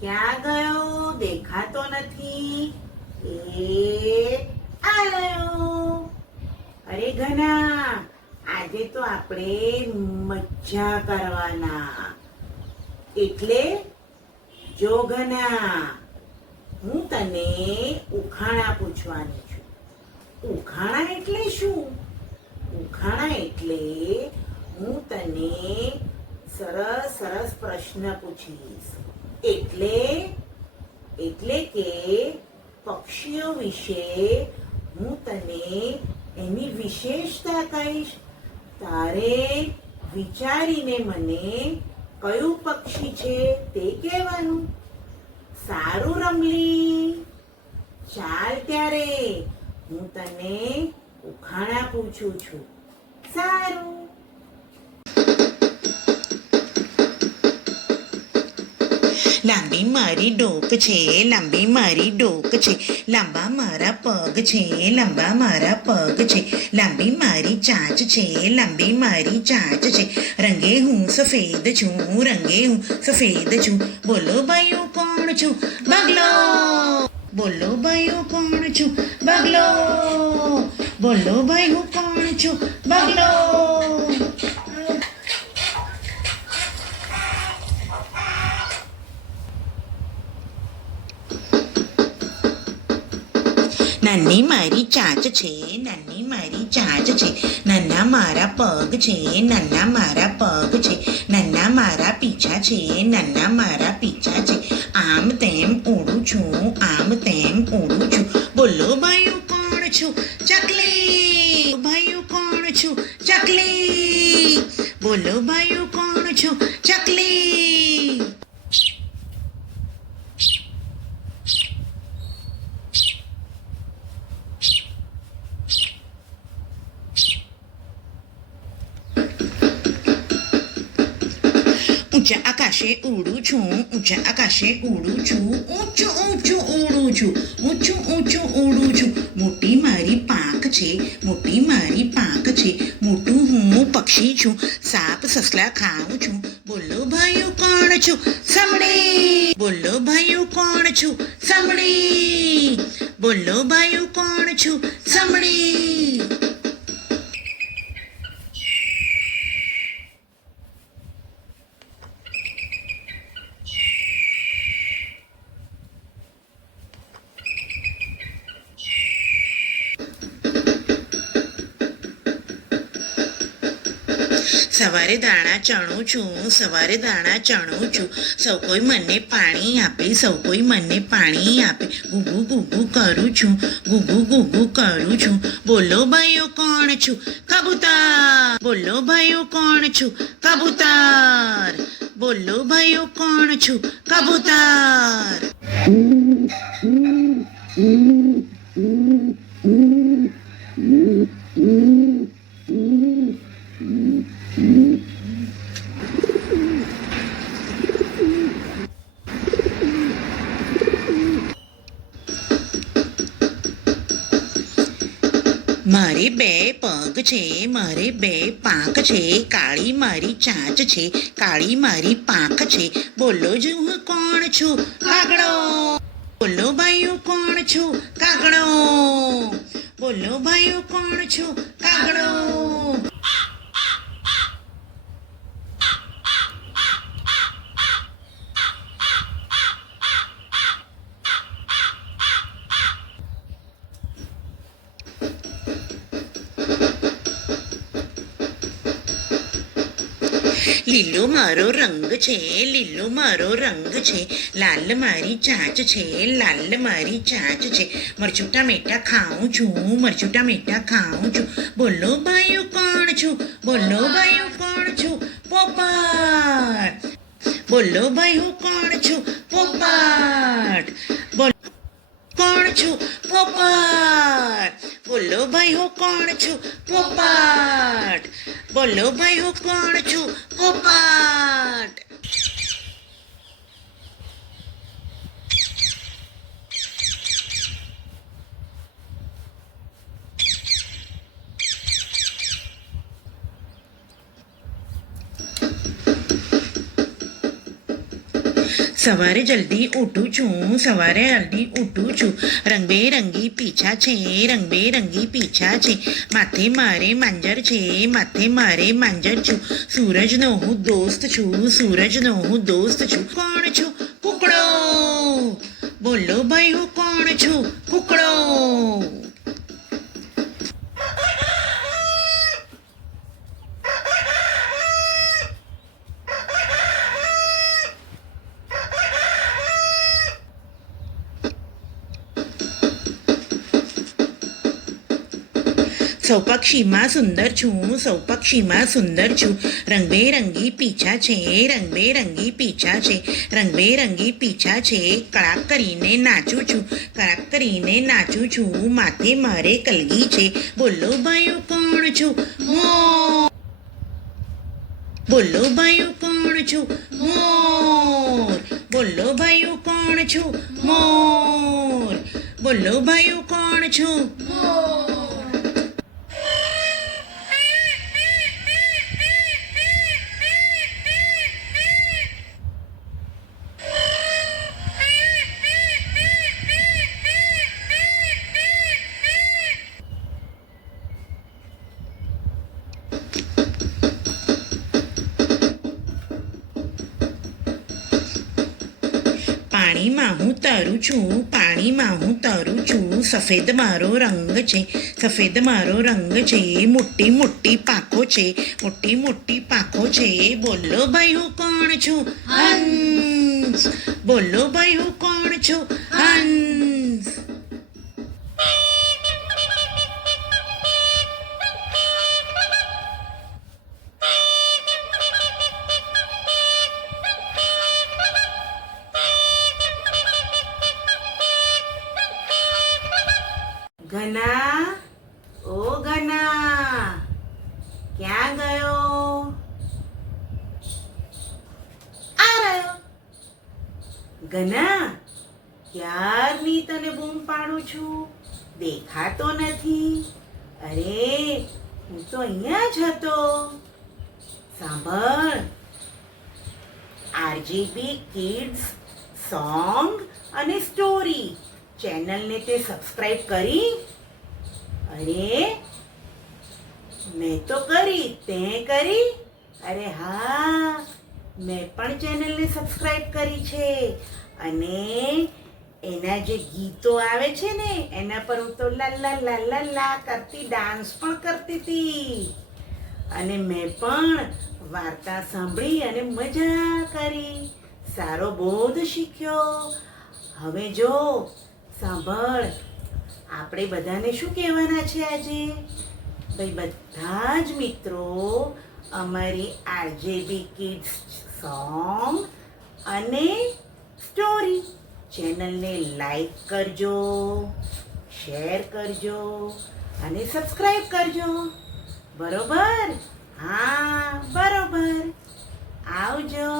ક્યાં ગયો? દેખાતો નથી. એ આવ્યો. અરે ઘના, આજે તો આપણે મજા કરવાના. એટલે જો ઘના, હું તને ઉખાણા પૂછવાની છું. ઉખાણા એટલે શું? ઉખાણા એટલે હું તને સરસ સરસ પ્રશ્ન પૂછીશ. એટલે કે પક્ષીઓ વિશે હું તને એની વિશેષતા કહીશ. તારે વિચારીને મને કયું પક્ષી છે તે કહેવાનું. સારું રમલી, ચાલ ત્યારે હું તને ઉખાણા પૂછું છું. સારું. લાંબી મારી ડોક છે, લાંબી મારી ડોક છે, લાંબા મારા પગ છે, લાંબા મારા પગ છે, લાંબી મારી ચાંચ છે, લાંબી મારી ચાંચ છે, રંગે હું સફેદ છું, રંગે હું સફેદ છું. બોલો ભાઈઓ કોણ છું? બગલો. બોલો ભાઈઓ કોણ છું? બગલો. બોલો ભાઈ હું કોણ છું? બગલો. નાની મારી ચાંચ છે, નાની મારી ચાંચ છે, નાના મારા પગ છે, નાના મારા પગ છે, નાના મારા પીછા છે, નાના મારા પીછા છે, આમ તેમ ઉડું છું, આમ તેમ ઉડું છું. બોલો ભાઈઓ કોણ છું? ચકલી. ભાઈઓ કોણ છું? ચકલી. બોલો ભાઈઓ કોણ છું? ચકલી. ઊંચા આકાશે ઉડું છું, ઊંચા આકાશે ઉડું છું, ઊંચું ઊંચું ઉડું છું, ઊંચું ઊંચું ઉડું છું. મોટી મારી પાંખ છે, મોટી મારી પાંખ છે, મોટું હું પક્ષી છું, સાપ સસલા ખાઉં છું. બોલો ભાઈઓ કોણ છું? સમડી. બોલો ભાઈઓ કોણ છું? સમડી. બોલો ભાઈઓ કોણ છું? સમડી. સવારે દાણા ચણું છું, સવારે દાણા ચણું છું, સૌ કોઈ મને પાણી આપે, સૌ કોઈ મને પાણી આપે, ગુગુ ગુગુ કરું છું, ગુગુ ગુગુ કરું છું. બોલો ભાઈઓ કોણ છું? કબૂતર. બોલો ભાઈઓ કોણ છું? કબૂતર. બોલો ભાઈઓ કોણ છું? કબૂતર. મારે બે પગ છે, મારે બે પાંખ છે, કાળી મારી ચાંચ છે, કાળી મારી પાંખ છે. બોલો જ હું કોણ છું? કાગડો. બોલો ભાઈઓ કોણ છું? કાગડો. બોલો ભાઈઓ કોણ છું? કાગડો. લીલો મારો રંગ છે, લીલો મારો રંગ છે, લાલ મારી ચાંચ છે, લાલ મારી ચાંચ છે, મરચું ટામેટા ખાઉં છું, મરચું ટામેટા ખાઉં છું. બોલો ભાઈઓ કોણ છું? બોલો ભાઈઓ કોણ છું? પોપટ. બોલો ભાઈઓ કોણ છું? પોપટ. બોલો કોણ છું? પોપટ. બોલો ભાઈ હું કોણ છું? પોપટ. બોલો ભાઈ હું કોણ છું? પોપટ. સવારે જલ્દી ઉઠું છું, સવારે જલ્દી ઉઠું છું. રંગબેરંગી પીછા છે, રંગબેરંગી પીછા છે. માથે મારે માંજર છે, માથે મારે માંજર છું. સૂરજનો હું દોસ્ત છું, સૂરજનો હું દોસ્ત છું. કોણ છું? કુકડો. બોલો ભાઈ હું કોણ છું? કુકડો. સૌ પક્ષીમાં સુંદર છું, સૌ પક્ષીમાં સુંદર છું. રંગબેરંગી પીછા છે, રંગબેરંગી પીછા છે. રંગબેરંગી પીછા છે. કળાક કરીને નાચું છું, કળાક કરીને નાચું છું. માથે મારે કલગી છે. બોલો ભાઈ હું કોણ છું? મોર. બોલો ભાઈ હું કોણ છું? મોર. બોલો ભાઈ હું કોણ છું? મોર. બોલો ભાઈ હું કોણ છું? મોર. પાણીમાં હું તરું છું, પાણીમાં હું તરું છું. સફેદ મારો રંગ છે, સફેદ મારો રંગ છે. મોટી મોટી પાંખો છે, મોટી મોટી પાંખો છે. બોલો ભાઈ હું કોણ છું? હંસ. બોલો ભાઈ હું કોણ છું? હંસ. ઘના, ઓ ઘના, ક્યાં ગયો? આ રહ્યો. ઘના, ક્યારની તને બૂમ પાડું છું, દેખાતો નથી. અરે હું તો અહીંયા જ હતો. સાંભળ, આરજીબી કિડ્સ સોંગ અને સ્ટોરી ચેનલને તે સબસ્ક્રાઇબ કરી? અરે મેં તો કરી, તે કરી? અરે હા, મેં પણ ચેનલને સબસ્ક્રાઇબ કરી છે. અને એના જે ગીતો આવે છે ને એના પર હું તો લા લા લા લા લા કરતી ડાન્સ પણ કરતી હતી. અને મેં પણ વાર્તા સાંભળી અને મજા કરી, સારો બોધ શીખ્યો. હવે જો સાંભળ, આપણે બધાને શું કહેવાના છે આજે? ભાઈ બધા જ મિત્રો અમારી આરજેબી કિડ્સ સોંગ અને સ્ટોરી ચેનલને લાઈક કરજો, શેર કરજો અને સબસ્ક્રાઈબ કરજો. બરોબર? હા બરોબર. આવજો.